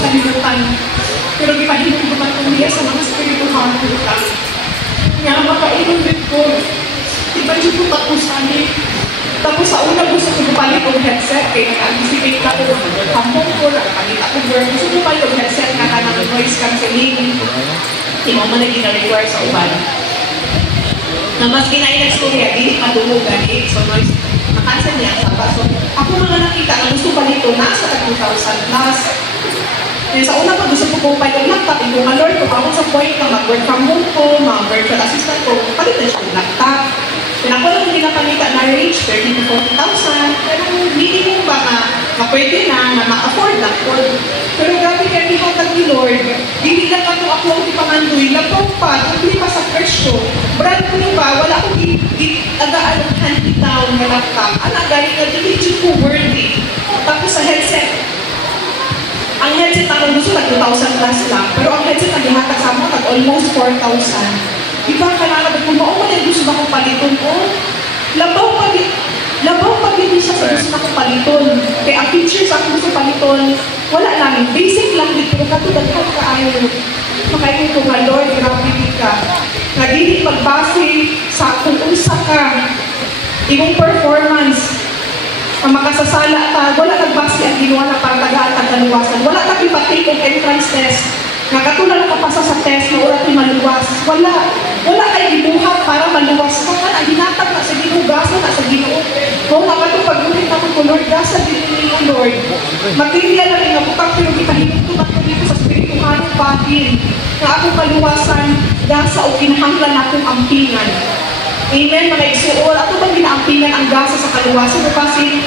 sa kalimutan. Pero gipahinom ko man kung niya sa mga spirituhan ko utang. Nga makainom din ko. Iba dyan ko tapusan eh. Tapos sa una gusto ko palit ng headset kaya nag-anticipate na ko kampong ko, nakapalit ako work. Gusto ko palit ng headset nga ka ng noise cancelling. Hindi mo man nag-require sa uban. Na mas kinainig-storya, hindi madulog gani. So noise, makancel niya sa baso. Ako mga nakita na gusto palito nasa 2,000 plus. Kaya sa una pa gusto ko kung palit ng laptop, yung mga lord ko, ako sa point na mag-work from home ko, mga virtual assistant ko, palit na siya ng laptop. Kaya ako lang hindi napamita na range, 30 to 40,000. Pero minimum ba na pwede na ma-afford na po. Pero grabe kaya pihatag ni Lord, hindi lang ako ang ipangandoy, labaw pa, hindi pa sa presyo. Brand ko ba, wala akong agaan ng hand-down na laptop. Ang agaling na hindi ko worthy. Tapos sa headset, ang headset ako gusto na 2,000 plus lang, pero ang headset na gihatag sa mga almost 4,000. Iba ka na kung maungan yung gusto na kong paliton ko. Labaw pag hindi siya sa gusto na kong paliton. Kaya ang features ako gusto paliton, wala lang. Basic lang dito. Katulad ka kaayon. Makainin ko nga, Lord, grabe ka. Nagiging magbase sa kung unsa ka. Ibang performance. Ang makasasala ka, wala nagbase ang ginawa na pagtagaan at kaluwasan. Wala nag-ipatake ang entrance test. Nakatulad ka pa sa test na oras maluwas. Wala kayo gibuhat para maluwas ka. Ang ginatag na sa ginugasa na sa ginoo. Kung makatong pag-ulit naman ko, Lord, gasa din ninyo, Lord. Material lang yung naputang pero ipahinutuman ko dito sa spirituhan patin na akong maluwasan, gasa o kinahanglan akong ampingan. Amen, mga isuol. Ato bang ginaampingan ang gasa sa kaluwasan? Kasi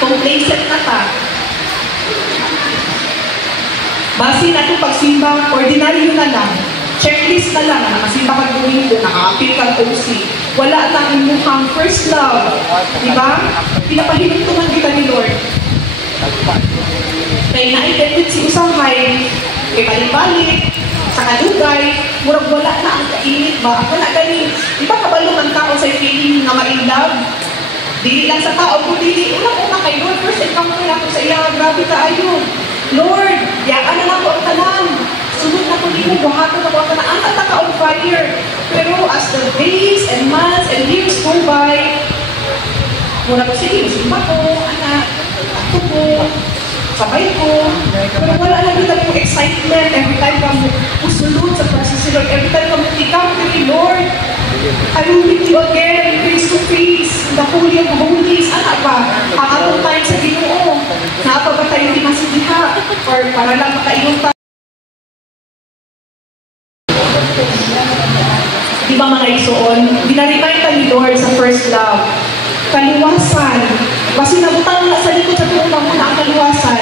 complacent na ta. Base na itong pagsimba, ordinaryo na lang. Checklist na lang, nakasimba ka gawin ko, naka-appeal kang OC. Wala na imuhang first love. Diba? Pinapahinutuman kita ni Lord. Kaya na-identit si Usahay, kay balik-balik, sa kalugay, murag wala na ang kainit ba? Ako na ganin. Diba kabalo ang tao sa feeling na ma-in-love? Dili lang sa tao, kung dili, una kay Lord, first encounter ako sa iya, grabe ka ayun. Lord, yaan na ako ang tanan. Sunod na ko dito, buhaton ako ang tanan. Ang ataka on fire. Pero as the days and months and years go by, muna ko, sige, musimba ko, anak, ako ko, sabay ko. Pero wala na kita yung excitement every time ka mo usulod sa pagsisilog. Every time ka mo tikam kay Lord, I will meet you again, face to face, the Holy of Holies. Anak ba? Ang atong time sa Ginoo. Naapa ba tayo di masidiha? Or para lang makainom pa? Di ba mga isuon? Dinaremind ka ni Lord sa first love. Kaliwasan. Basi nabutang na sa likod sa tuong muna ang kaliwasan.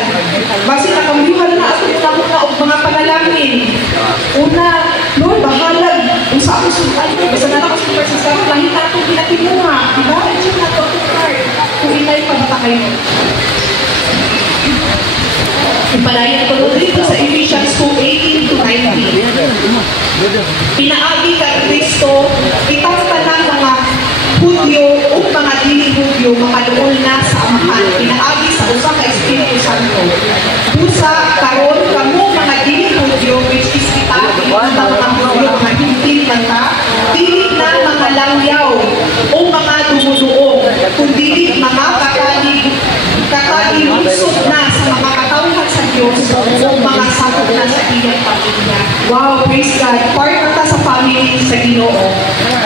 Basi nakambihan na ako muna o mga panalangin. Una, Lord, bahalag. Kung sa ako sunan ko, basta na ako super sa sarap, lahit na itong pinatimuha. Diba? Diyan na ito ang card. Kung inay pa bata kayo. Ipalayan ko dito sa Ephesians 2:18 to 19. Pinaagi ka Kristo, itang tanan mga Hudyo o mga dili-Hudyo makadool na sa Amahan. Pinaagi sa usa ka Espiritu Santo. Busa karon kamo mga dili-Hudyo, which is kita, ang mga Hudyo, mga hintin kanta, dili na mga langyaw o mga dumuduong, kundi mga kakalilusot na sa mga katawhan sa Diyos o mga sakot na sa iyang pamilya. Wow, praise God. Part na ta sa family sa Ginoo.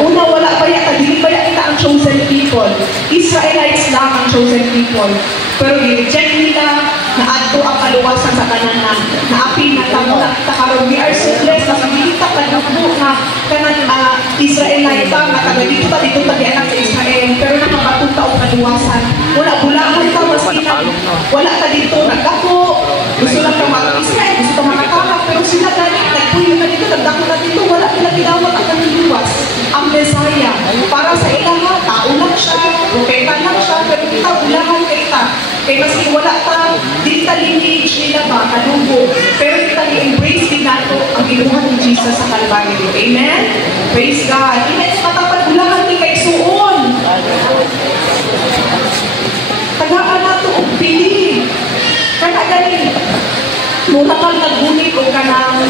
Una, wala ba yan? Dili ba yan kita ang chosen people? Israelites lang ang chosen people. Pero i-reject nila na adto ang kaluwasan sa kanan na naapi na tamo na kita karon. We are so blessed na pagkikita ka na kanan Israelite ba at dito ta di anak sa Israel. Pero nakabatong taong kaluwasan. Wala bulahan ka maskina. Wala ka dito nagdako. Gusto lang ka mag-Israel. Gusto ka makakahap. Pero sila ganit. Nagpuyo ka dito. Nagdako na dito. Wala pinagidawat ang kaniluwas. Ang Messiah. Para sa ilaha, tao lang siya. Propeta lang siya. Pero kita bulahan ka ita. Kaya maski wala pa, di kita lineage nila ba, kalubo. Pero kita i-embrace din nato ang ginuhan ni Jesus sa Calvary. Amen? Praise God. Amen. Matapad bulahan ni kay suon. Tagaan nato og pili. Kaya galing. mura kang nagunit o ka ng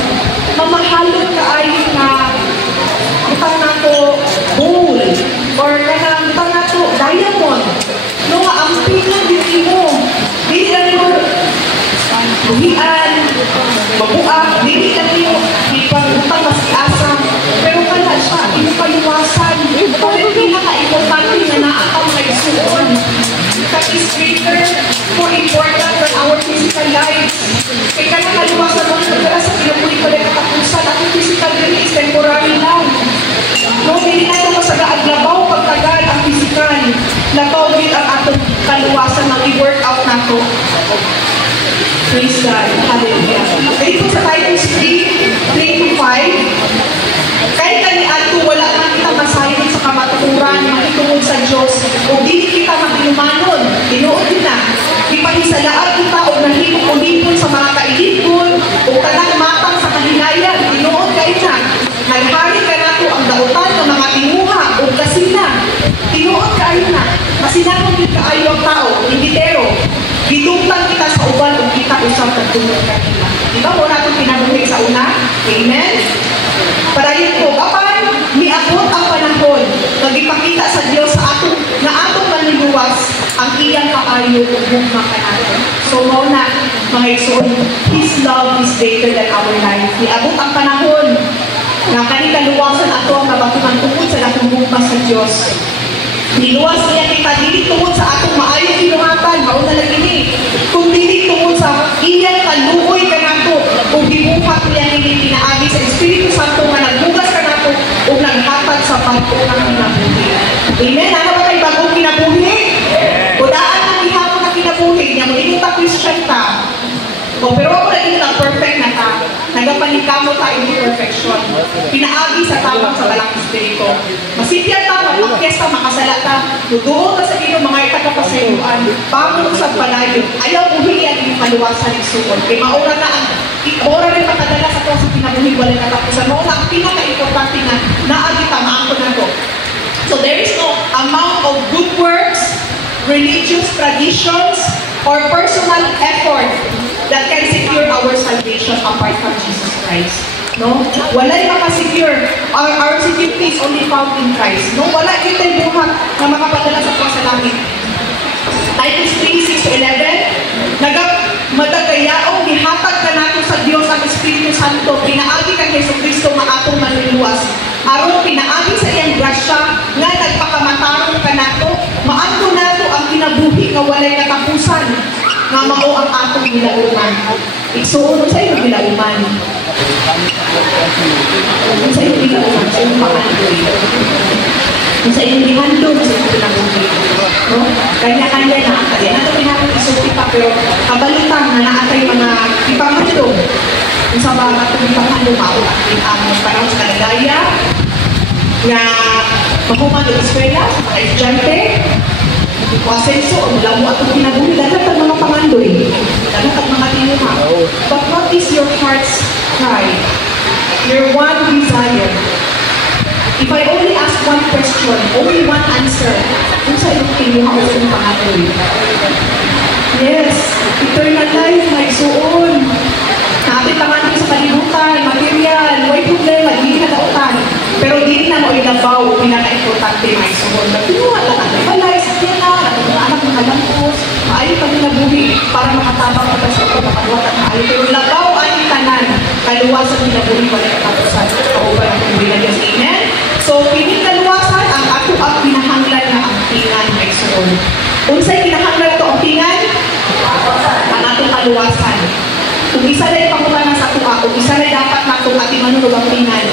mamahalon ka ay na utang na to gold or ka ng utang na to diamond. No nga, ang pinang din mo. Dili lang mo buhian, mabuak, dili lang mo ipang-utang mas iasam. Pero kala siya, inupaluwasan. Bakit pinaka-importante na naakam na isuon? That is greater, more important than our physical lives. Kaya nakaluwasan mo na sa pinabuhi ko na katapusan. Ang physical din is temporary lang. No, hindi na ito masagaan. Labaw pagtagal ang physical. Labaw din ang atong kaluwasan na i-workout na ito. Praise God. Hallelujah. Dito sa Titus 3:3-5, kahit kani ato wala man kita masayon sa kamatuturan, makitungod sa Diyos, o dili kita maginumanon, tinuod din na, ipahisalaan kita o nahimong ulimpon sa mga kailipon, o kanang matang sa kanilayan, tinuod kayo na, naghari ka na to ang dautan ng mga tinguha o kasina, tinuod kayo na, masinanong din kaayo ang tao, inditero, gidungtan kita sa uban o kita usap at tunod ka kita. Diba po natin pinabuhi sa una? Amen? Para yun po, kapan miabot ang panahon, nagipakita sa Diyos sa atong, na atong manliluwas ang iyang kaayo o bugma ka natin. So, mauna, mga igsoon, His love is greater than our life. Miabot ang panahon na kanikaluwasan ato ang nabatunan tungkol sa atong bugma sa Diyos. Niluwas niya kita dili tungkol sa atong maayong inuhatan, mauna na gini. Kung dili tungkol sa iyang kaluoy ka nato, kung gibuhat niya nini pinaagi sa Espiritu Santo nga nagbugas ka nato o naghatag sa pagtunang kinabuhi. Amen? Ano ba kayo bagong kinabuhi? O daan na ihapon na kinabuhi niya mo, hindi ta Christian ka. O pero ako naging na perfect na ta. Nagapanikamo tayo ng perfection. Pinaagi sa tamang sa balang Espiritu. Masipyan ta, mapakyas ta, makasala ta. Nuduo ta sa inyo mga itakapasayuan. Pamulong sa palayo. Ayaw buhi ang inyong maluwasan ng suon. Kaya maura na ang ora rin patadala sa to sa kinabuhi walang katapusan. Mauna ang pinaka-importante na naagi tamaan ko na to. So there is no amount of good works, religious traditions, or personal effort that can secure our salvation apart from Jesus Christ. No? Wala'y makasecure. Our security is only found in Christ. No? Wala kita'y buhat na makapadala sa Diyos sa langit. Titus 3:6-11, madagayaong gihatag ka nato sa Diyos ang Espiritu Santo, pinaagi kang Yesu Cristo nga atong manliluwas. Aron pinaagi sa iyang grasya nga nagpakamatarong ka nato, maadto nato ang kinabuhi nga walay katapusan. Nga mao ang atong gilauman. Igsuon sa iyo gilauman. Sa iyo gilauman, sa iyo pakandoy. Sa iyo gihandog, sa iyo pinabuhi. No? Kanya-kanya na. Kaya nato pinatong isuti pa, pero kabalitan na naatay mga ipanghandog. Kung sa mga itong ipanghandog, mao ang panahon sa kaligaya, nga mahuman ng eskwela, sa mga estudyante, asenso, mula mo atong kinabuhi, lahat ang mga pangandoy, lahat ang mga tinuha. But what is your heart's cry? Your one desire? If I only ask one question, only one answer, kung sa iyong tinuha o sa iyong pangandoy? Yes, eternal life, may suon. Natin pangandoy sa kalibutan, material, may problema, hindi na nautan. Pero hindi na mo ilabaw, pinaka-importante may suon. Nagtinuha lang ang balay, sa tiyana, anak ng kalangkos, maayon kami nabuhi para makatabang ka sa ito, makaluwatan na ayaw. Pero labaw ay tanan, kaluwasan kinabuhi wala katapusan. Kauban ang kumuli na Diyos. Amen? So, pining kaluwasan, ang ato ang pinahanglan na ang tingan may suon. Unsay pinahanglan ito ang tingan? Ang atong kaluwasan. Kung isa na ipangutanan sa tuwa, kung isa na dapat na itong ating manunod ang tingan,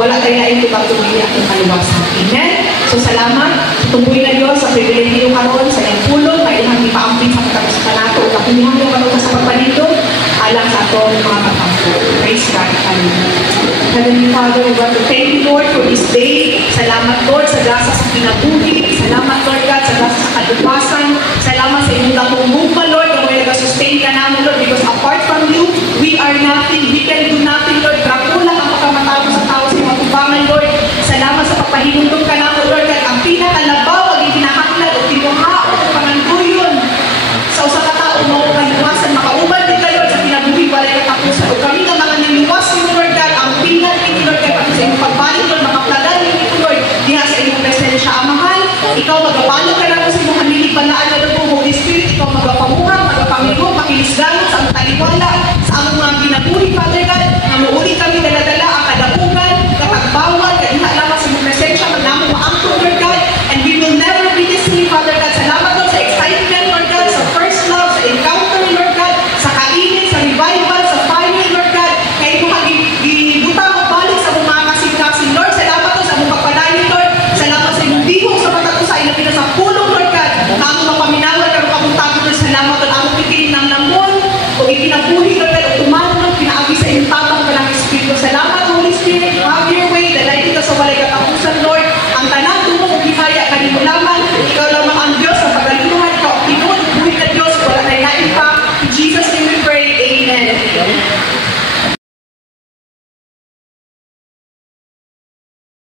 wala kaya ito pagtuloy ang kaluwasan. Amen? So, salamat. Tungguin na Diyos sa privilegyo karon sa iyong pulong, na ilang ipaampin sa katapusan nato, o kapulihan yung karon sa pagpalito, alang sa ato mga katampo. Praise God. Heavenly Father, we want to thank you, Lord, for this day. Salamat, Lord, sa grasa sa kinabuhi. Salamat, Lord God, sa grasa sa katupasan. Salamat sa inyong lakong mukha, Lord, na may nag-sustain ka namin, Lord, because apart from you, we are nothing. We can do nothing, Lord. Brakulang ang pagkamatapos sa tao sa mga tubangan, Lord. Salamat sa pagpahinutong ka namin, Lord, at ang pinakalabaw, ang itinahaklan, o tinuhao, o panganduyon. Sa usa ka tao, mo kaliwasan, makauban din ka, Lord, sa kinabuhi, walay katapos Amen.